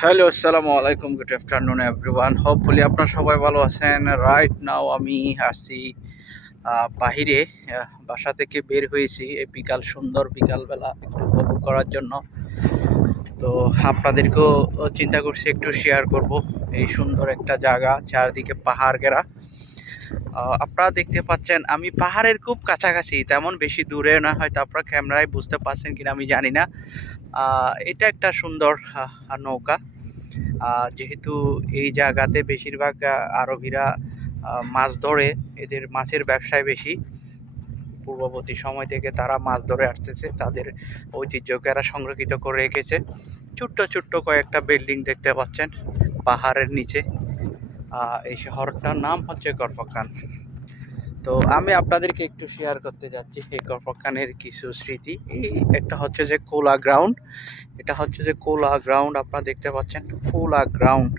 Hello, আসসালামু আলাইকুম, good afternoon everyone. Hopefully আপনারা সবাই ভালো আছেন। রাইট নাও আমি আছি বাহিরে। বাসা থেকে বের হয়েছি এই সুন্দর বিকালবেলা একটু উপভোগ করার জন্য। তো আপনাদেরকেও চিন্তা করছি একটু শেয়ার করব এই সুন্দর একটা জায়গা, চারদিকে পাহাড় ঘেরা। আপনারা দেখতে পাচ্ছেন আমি পাহাড়ের খুব কাছাকাছি, তেমন বেশি দূরে না, হয়তো আপনারা ক্যামেরায় বুঝতে পারছেন কিনা আমি জানি না। এটা একটা সুন্দর নৌকা। যেহেতু এই জায়গাতে বেশিরভাগ আরবিরা মাছ ধরে, এদের মাছের ব্যবসায় বেশি। পূর্ববর্তী সময় থেকে তারা মাছ ধরে আসতেছে, তাদের ঐতিহ্যকে এরা সংরক্ষিত করে রেখেছে। ছোট্ট ছোট্ট কয়েকটা বিল্ডিং দেখতে পাচ্ছেন পাহাড়ের নিচে। এই শহরটার নাম হচ্ছে গরফাকান। তো আমি আপনাদেরকে একটু শেয়ার করতে যাচ্ছি এই গরফাকানের কিছু স্মৃতি। এই একটা হচ্ছে যে কোলা গ্রাউন্ড, এটা হচ্ছে যে কোলা গ্রাউন্ড, আপনারা দেখতে পাচ্ছেন কোলা গ্রাউন্ড।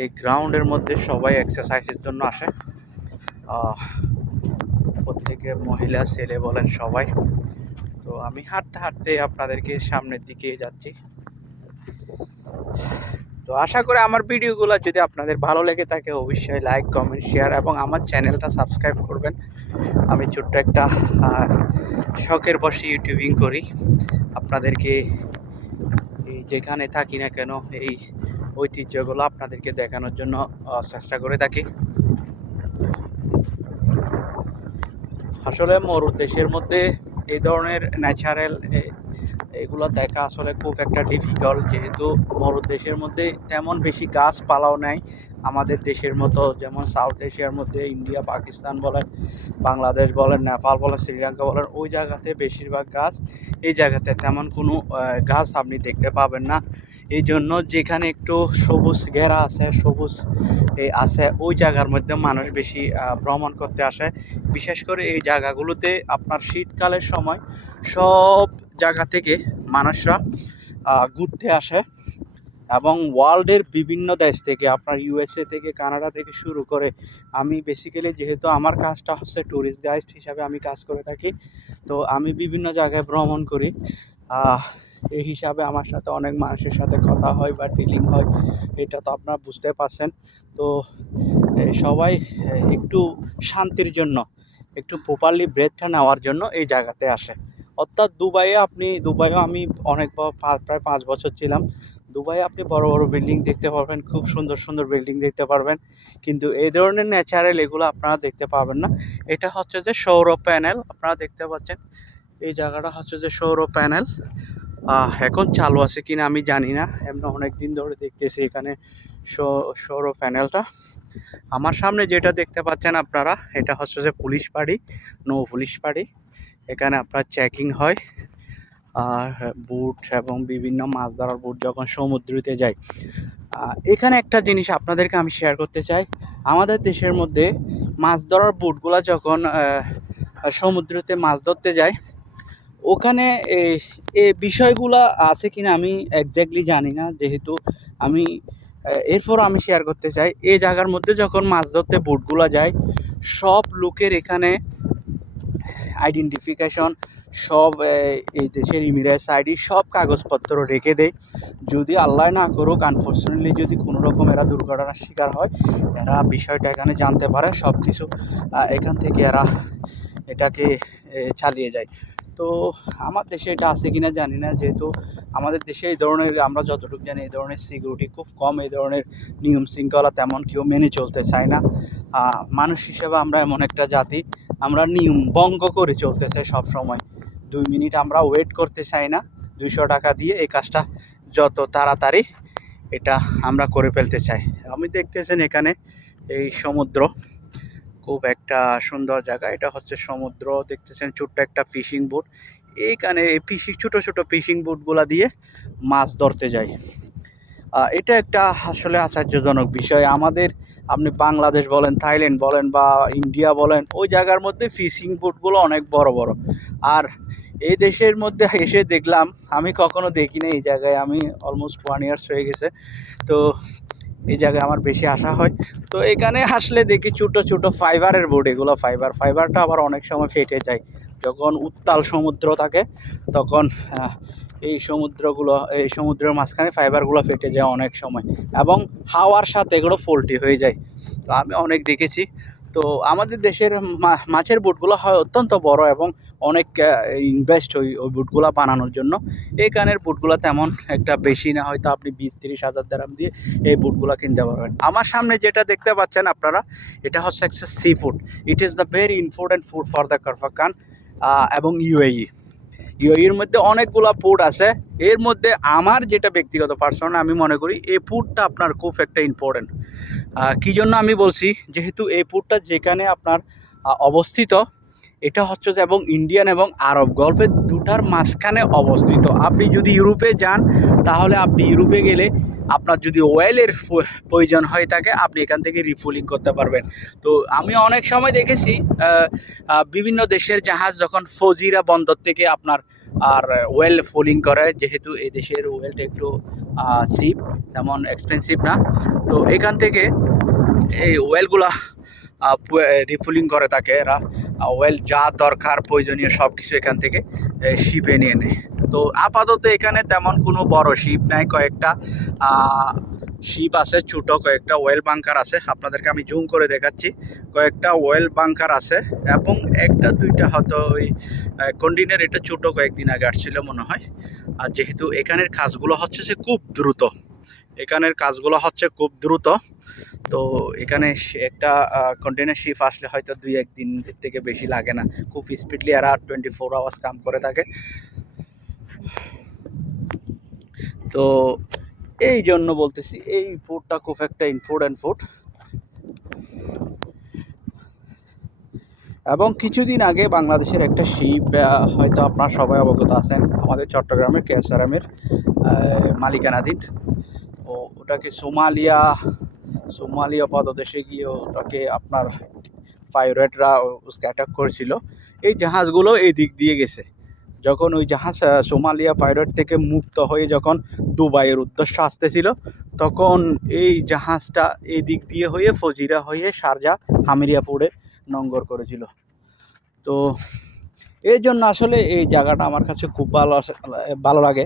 এই গ্রাউন্ডের মধ্যে সবাই এক্সারসাইজের জন্য আসে। প্রত্যেকে মহিলা ছেলে বলেন সবাই। তো আমি হাঁটতে হাঁটতে আপনাদেরকে সামনের দিকে যাচ্ছি। তো আশা করি আমার ভিডিওগুলো যদি আপনাদের ভালো লেগে থাকে অবশ্যই লাইক, কমেন্ট, শেয়ার এবং আমার চ্যানেলটা সাবস্ক্রাইব করবেন। আমি ছোট্ট একটা শখের বসে ইউটিউবিং করি। আপনাদেরকে এই যেখানে থাকি না কেন এই ঐতিহ্যগুলো আপনাদেরকে দেখানোর জন্য চেষ্টা করে থাকি। আসলে মরু দেশের মধ্যে এই ধরনের ন্যাচারাল এগুলো দেখা আসলে খুব একটা ডিফিকাল্ট, যেহেতু মরু দেশের মধ্যে তেমন বেশি গাছপালাও নেই আমাদের দেশের মতো। যেমন সাউথ এশিয়ার মধ্যে ইন্ডিয়া, পাকিস্তান বলেন, বাংলাদেশ বলেন, নেপাল বলেন, শ্রীলঙ্কা বলেন, ওই জায়গাতে বেশিরভাগ গাছ। এই জায়গাতে তেমন কোনো গাছ আপনি দেখতে পাবেন না। এই জন্য যেখানে একটু সবুজ ঘেরা আছে, সবুজ আছে, ওই জায়গার মধ্যে মানুষ বেশি ভ্রমণ করতে আসে। বিশেষ করে এই জায়গাগুলোতে আপনার শীতকালের সময় সব জায়গা থেকে মানুষরা ঘুরতে আসে, এবং ওয়ার্ল্ডের বিভিন্ন দেশ থেকে, আপনার ইউএসএ থেকে, কানাডা থেকে শুরু করে। আমি বেসিক্যালি যেহেতু আমার কাজটা হচ্ছে ট্যুরিস্ট গাইড হিসাবে আমি কাজ করে থাকি, তো আমি বিভিন্ন জায়গায় ভ্রমণ করি। এই হিসাবে আমার সাথে অনেক মানুষের সাথে কথা হয় বা ডিলিং হয়, এটা তো আপনারা বুঝতে পারছেন। তো সবাই একটু শান্তির জন্য, একটু প্রপারলি ব্রেথটা নেওয়ার জন্য এই জায়গাতে আসে। অর্থাৎ দুবাইও আমি প্রায় 5 বছর ছিলাম। দুবাইয়ে আপনি বড় বড় বিল্ডিং দেখতে পারবেন, খুব সুন্দর সুন্দর বিল্ডিং দেখতে পারবেন, কিন্তু এই ধরনের ন্যাচারাল এগুলো আপনারা দেখতে পাবেন না। এটা হচ্ছে যে সৌর প্যানেল, আপনারা দেখতে পাচ্ছেন এই জায়গাটা হচ্ছে যে সৌর প্যানেল। এখন চালু আছে কিনা আমি জানি না, এমনি অনেক দিন ধরে দেখতেছি এখানে সৌর প্যানেলটা। আমার সামনে যেটা দেখতে পাচ্ছেন আপনারা, এটা হচ্ছে যে পুলিশ পাড়ি, নৌ পুলিশ পাড়ি। এখানে আপনার চেকিং হয়, আর বুট এবং বিভিন্ন মাছ ধরার বুট যখন সমুদ্রতে যায়। এখানে একটা জিনিস আপনাদেরকে আমি শেয়ার করতে চাই। আমাদের দেশের মধ্যে মাছ ধরার বুটগুলা যখন সমুদ্রতে মাছ ধরতে যায়, ওখানে এই বিষয়গুলা আছে কিনা আমি এক্স্যাক্টলি জানি না, যেহেতু আমি এরপর আমি শেয়ার করতে চাই। এই জায়গার মধ্যে যখন মাছ ধরতে বুটগুলা যায়, সব লোকের এখানে আইডেন্টিফিকেশন, সব এই দেশের ইমিরেটস আইডি, সব কাগজপত্র রেখে দেয়। যদি আল্লাহ না করুক, আনফর্চুনেটলি যদি কোনো রকম এরা দুর্ঘটনার শিকার হয়, এরা বিষয়টা এখানে জানতে পারে, সব কিছু এখান থেকে এরা এটাকে চালিয়ে যায়। তো আমার দেশে এটা আছে কিনা জানি না, যেহেতু আমাদের দেশে এই ধরনের, আমরা যতটুকু জানি, এই ধরনের সিকিউরিটি খুব কম, এই ধরনের নিয়ম শৃঙ্খলা তেমন কেউ মেনে চলতে চায় না। মানুষ হিসেবে আমরা এমন একটা জাতি, আমরা নিয়ম ভঙ্গ করে চলতে চাই সব সময়। 2 মিনিট আমরা ওয়েট করতে চাই না, 200 টাকা দিয়ে এই কাজটা যত তাড়াতাড়ি এটা আমরা করে ফেলতে চাই। আমি দেখতেছেন এখানে এই সমুদ্র, খুব একটা সুন্দর জায়গা। এটা হচ্ছে সমুদ্র, দেখতেছেন ছোট্ট একটা ফিশিং বোট। এইখানে এই ছোট ছোট ফিশিং বোটগুলা দিয়ে মাছ ধরতে যায়। এটা একটা আসলে আশ্চর্যজনক বিষয়। আমাদের, আপনি বাংলাদেশ বলেন, থাইল্যান্ড বলেন বা ইন্ডিয়া বলেন, ওই জায়গার মধ্যে ফিশিং বোটগুলো অনেক বড় বড়। আর এই দেশের মধ্যে এসে দেখলাম, আমি কখনো দেখি না এই জায়গায়, আমি অলমোস্ট 1 ইয়ার্স হয়ে গেছে। তো এই জায়গায় আমার বেশি আসা হয়। তো এখানে আসলে দেখি ছোট ছোট ফাইবারের বোট, এগুলো ফাইবারটা আবার অনেক সময় ফেটে যায় যখন উত্তাল সমুদ্র থাকে, তখন এই সমুদ্রের মাঝখানে ফাইবারগুলো ফেটে যায় অনেক সময়, এবং হাওয়ার সাথে এগুলো ফল্টি হয়ে যায়। তো আমি অনেক দেখেছি। তো আমাদের দেশের মাছের বুটগুলো হয় অত্যন্ত বড় এবং অনেক ইনভেস্ট ওই বুটগুলো বানানোর জন্য। এই কানের বুটগুলো তেমন একটা বেশি না, হয়তো আপনি 20-30 হাজার দাম দিয়ে এই বুটগুলো কিনতে পারবেন। আমার সামনে যেটা দেখতে পাচ্ছেন আপনারা, এটা হচ্ছে একটা seafood. It is the very important food for the Khorfakkan এবং ইউএই। এর মধ্যে অনেকগুলা ফুড আছে। এর মধ্যে আমার যেটা ব্যক্তিগত পার্সোনাল আমি মনে করি এই ফুডটা আপনার খুব একটা ইম্পর্টেন্ট। কী জন্য আমি বলছি, যেহেতু এই ফুডটা যেখানে আপনার অবস্থিত, এটা হচ্ছে যে এবং ইন্ডিয়ান এবং আরব গল্ফের দুটার মাঝখানে অবস্থিত। আপনি যদি ইউরোপে যান, তাহলে আপনি ইউরোপে গেলে আপনার যদি অয়েলের প্রয়োজন হয়ে থাকে, আপনি এখান থেকে রিফুলিং করতে পারবেন। তো আমি অনেক সময় দেখেছি বিভিন্ন দেশের জাহাজ যখন ফজিরা বন্দর থেকে আপনার আর ওয়েল ফুলিং করে, যেহেতু এই দেশের ওয়েলটা একটু চিপ, তেমন এক্সপেন্সিভ না। তো এখান থেকে এই ওয়েলগুলা রিফুলিং করে থাকে এরা। ওয়েল যা দরকার প্রয়োজনীয় সব কিছু এখান থেকে শিপে নিয়ে নেয়। তো আপাতত এখানে তেমন কোনো বড় শিপ নাই, কয়েকটা শিপ আছে, ছোটো কয়েকটা ওয়েল বাংকার আছে। আপনাদেরকে আমি জুম করে দেখাচ্ছি, কয়েকটা ওয়েল বাংকার আছে এবং একটা দুইটা হয়তো ওই কন্টেইনার, এটা ছোটো কয়েকদিন আগে আসছিল মনে হয়। আর যেহেতু এখানের কাজগুলো হচ্ছে যে খুব দ্রুত, তো এখানে একটা কন্টেইনার শিপ আসলে হয়তো 2-1 দিন থেকে বেশি লাগে না। খুব স্পিডলি এরা 24 আওয়ার্স কাম করে থাকে। তো এই জন্য বলতেছি এই ফুডটা খুব একটা ইম্পর্টেন্ট ফুড। এবং কিছুদিন আগে বাংলাদেশের একটা শিপ, হয়তো আপনারা সবাই অবগত আছেন, আমাদের চট্টগ্রামের কেএসআরএমের মালিকানাধীন। ওটাকে সোমালিয়া পদদেশে গিয়ে ওটাকে আপনার পাইরেটরা অ্যাটাক করেছিল। এই জাহাজগুলো এই দিক দিয়ে গেছে। যখন ওই জাহাজ সোমালিয়া পাইরেট থেকে মুক্ত হয়ে যখন দুবাইয়ের উদ্দেশ্যে আসতেছিল, তখন এই জাহাজটা এই দিক দিয়ে হয়ে ফজিরা হয়ে শারজা হামিরিয়া পোর্টে নোঙর করেছিল। তো এই জন্য আসলে এই জায়গাটা আমার কাছে খুব ভালো লাগে।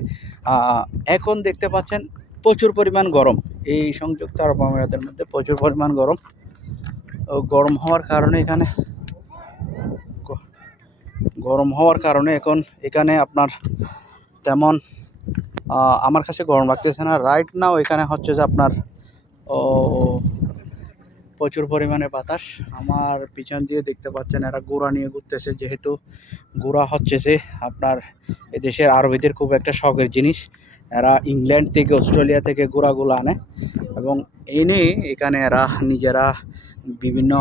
এখন দেখতে পাচ্ছেন প্রচুর পরিমাণ গরম, এই সংযুক্ত আরব আমিরাতের মধ্যে প্রচুর পরিমাণ গরম হওয়ার কারণে এখন এখানে আপনার তেমন আমার কাছে গরম লাগতেছে না রাইট নাও। এখানে হচ্ছে যে আপনার প্রচুর পরিমাণে বাতাস। আমার পিছন দিয়ে দেখতে পাচ্ছেন এরা ঘোড়া নিয়ে ঘুরতেছে, যেহেতু ঘোড়া হচ্ছে যে আপনার এদেশের আরবিদের খুব একটা শখের জিনিস। এরা ইংল্যান্ড থেকে, অস্ট্রেলিয়া থেকে ঘোড়াগুলো আনে এবং এনে এখানে এরা নিজেরা বিভিন্ন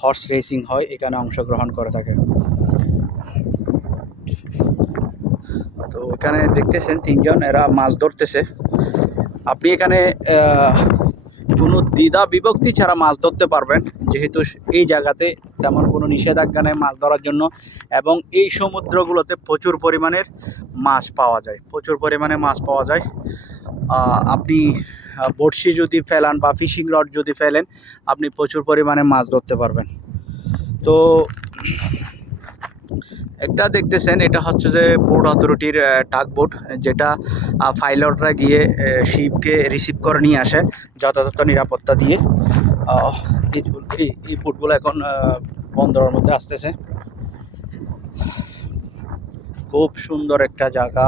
হর্স রেসিং হয়, এখানে অংশগ্রহণ করে থাকে। তো এখানে দেখতেছেন 3জন এরা মাছ ধরতেছে। আপনি এখানে কোনো দ্বিধা বিভক্তি ছাড়া মাছ ধরতে পারবেন, যেহেতু এই জায়গাতে তেমন কোনো নিষেধাজ্ঞা নেই মাছ ধরার জন্য। এবং এই সমুদ্রগুলোতে প্রচুর পরিমাণে মাছ পাওয়া যায়। আপনি বড়শি যদি ফেলান বা ফিশিং রড যদি ফেলেন, আপনি প্রচুর পরিমাণে মাছ ধরতে পারবেন। তো একটা দেখতেছেন, এটা হচ্ছে যে পোর্ট অথরিটির টাগ বোট, যেটা পাইলটরা গিয়ে শিপকে রিসিভ করে নিয়ে আসে যথাযথ নিরাপত্তা দিয়ে। এই পোর্টগুলো এখন বন্দরের মধ্যে আসতেছে। খুব সুন্দর একটা জায়গা,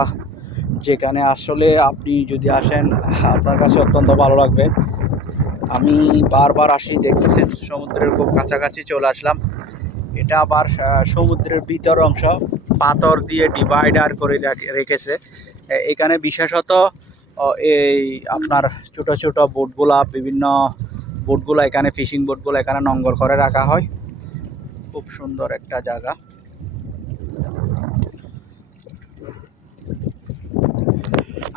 যেখানে আসলে আপনি যদি আসেন আপনার কাছে অত্যন্ত ভালো লাগবে। আমি বারবার আসি, দেখতেছেন সমুদ্রের খুব কাছাকাছি চলে আসলাম। এটা আবার সমুদ্রের ভিতর অংশ, পাথর দিয়ে ডিভাইডার করে রেখেছে। এখানে বিশেষত এই আপনার ছোট ছোট বিভিন্ন বোটগুলো এখানে, ফিশিং বোটগুলো এখানে নোঙর করে রাখা হয়। খুব সুন্দর একটা জায়গা।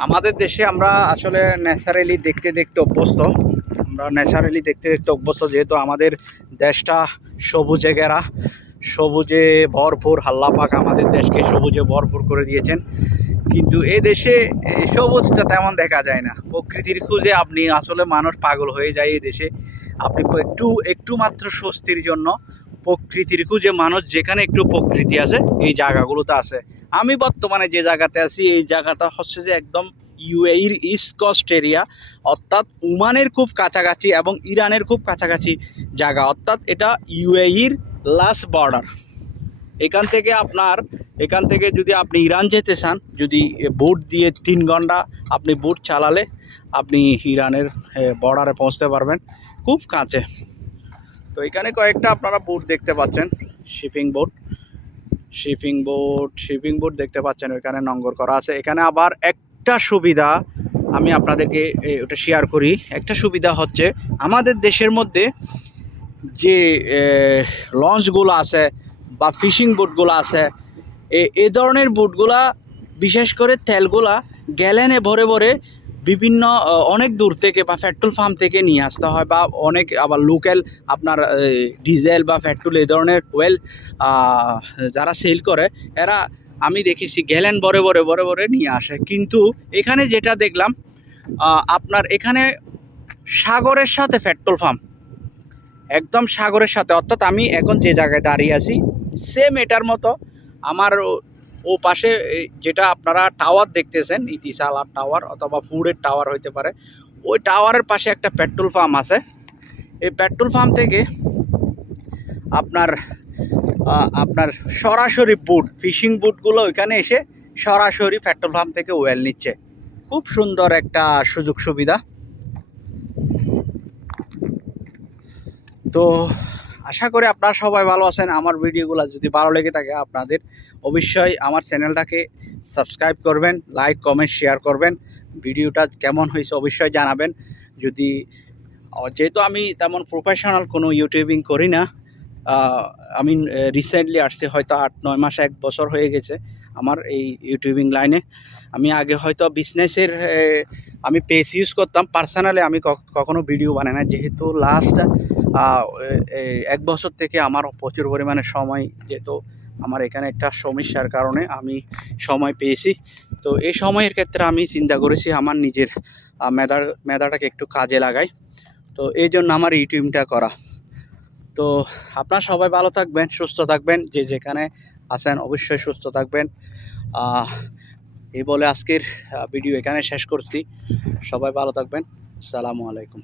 আমাদের দেশে আমরা আসলে ন্যাচারালি দেখতে অভ্যস্ত, যেহেতু আমাদের দেশটা সবুজে ঘেরা, সবুজে ভরপুর। আল্লাহ পাক আমাদের দেশকে সবুজে ভরপুর করে দিয়েছেন, কিন্তু এই দেশে সবুজটা তেমন দেখা যায় না। প্রকৃতির খুঁজে আপনি আসলে মানুষ পাগল হয়ে যায় এই দেশে। আপনি একটু মাত্র স্বস্তির জন্য প্রকৃতির খুঁজে মানুষ যেখানে একটু প্রকৃতি আছে এই জায়গাগুলোতে আছে। আমি বর্তমানে যে জায়গাতে আছি এই জায়গাটা হচ্ছে যে একদম ইউএইর ইস্ট কোস্ট এরিয়া, অর্থাৎ ওমানের খুব কাছাকাছি এবং ইরানের খুব কাছাকাছি জায়গা, অর্থাৎ এটা ইউএইর লাস্ট বর্ডার। এখান থেকে যদি আপনি ইরান যেতে চান, যদি বোট দিয়ে 3 ঘন্টা আপনি বোট চালালে আপনি ইরানের বর্ডারে পৌঁছতে পারবেন খুব কাছে। তো এখানে কয়েকটা আপনারা বোট দেখতে পাচ্ছেন, শিপিং বোট দেখতে পাচ্ছেন, ওইখানে নঙ্গর করা আছে। এখানে আবার একটা সুবিধা আমি আপনাদেরকে ওটা শেয়ার করি। একটা সুবিধা হচ্ছে আমাদের দেশের মধ্যে যে লঞ্চগুলো আছে বা ফিশিং বোটগুলো আছে, এই ধরনের বোটগুলা বিশেষ করে তেলগুলা গ্যালেনে ভরে ভরে বিভিন্ন অনেক দূর থেকে বা পেট্রোল পাম্প থেকে নিয়ে আসতে হয়, বা অনেক আবার লোকাল আপনার ডিজেল বা পেট্রোল এই ধরনের ওয়েল যারা সেল করে এরা আমি দেখেছি গ্যালেন ভরে ভরে নিয়ে আসে। কিন্তু এখানে যেটা দেখলাম আপনার এখানে সাগরের সাথে পেট্রোল পাম্প, একদম সাগরের সাথে, অর্থাৎ আমি এখন যে জায়গায় দাঁড়িয়ে আছি সেম এটার মতো আমার ও পাশে যেটা আপনারা টাওয়ার দেখতেছেন, ইতিসালার টাওয়ার অথবা ফুডের টাওয়ার হইতে পারে, ওই টাওয়ারের পাশে একটা পেট্রোল পাম্প আছে। এই পেট্রোল পাম্প থেকে আপনার আপনার সরাসরি বোট, ফিশিং বোটগুলো ওইখানে এসে সরাসরি পেট্রোল পাম্প থেকে ওয়েল নিচ্ছে। খুব সুন্দর একটা সুযোগ সুবিধা। তো আশা করি আপনারা সবাই ভালো আছেন। আমার ভিডিওগুলো যদি ভালো লেগে থাকে আপনাদের অবশ্যই আমার চ্যানেলটাকে সাবস্ক্রাইব করবেন, লাইক কমেন্ট শেয়ার করবেন। ভিডিওটা কেমন হয়েছে অবশ্যই জানাবেন। যদি যেহেতু আমি তেমন প্রফেশনাল কোনো ইউটিউবিং করি না, আমি রিসেন্টলি আসছি, হয়তো 8-9 মাস 1 বছর হয়ে গেছে আমার এই ইউটিউবিং লাইনে। আমি আগে হয়তো বিজনেসের আমি পেজ ইউজ করতাম, পার্সোনালি আমি কখনো ভিডিও বানাই না, যেহেতু লাস্ট 1 বছর থেকে আমার প্রচুর পরিমাণে সময়, যেহেতু আমার এখানে একটা সমস্যার কারণে আমি সময় পেয়েছি। তো এই সময়ের ক্ষেত্রে আমি চিন্তা করেছি আমার নিজের মেধাটাকে একটু কাজে লাগাই। তো এই জন্য আমার ইউটিউবটা করা। তো আপনারা সবাই ভালো থাকবেন, সুস্থ থাকবেন, যে যেখানে আছেন অবশ্যই সুস্থ থাকবেন। এই বলে আজকের ভিডিও এখানে শেষ করছি। সবাই ভালো থাকবেন। আসসালামু আলাইকুম।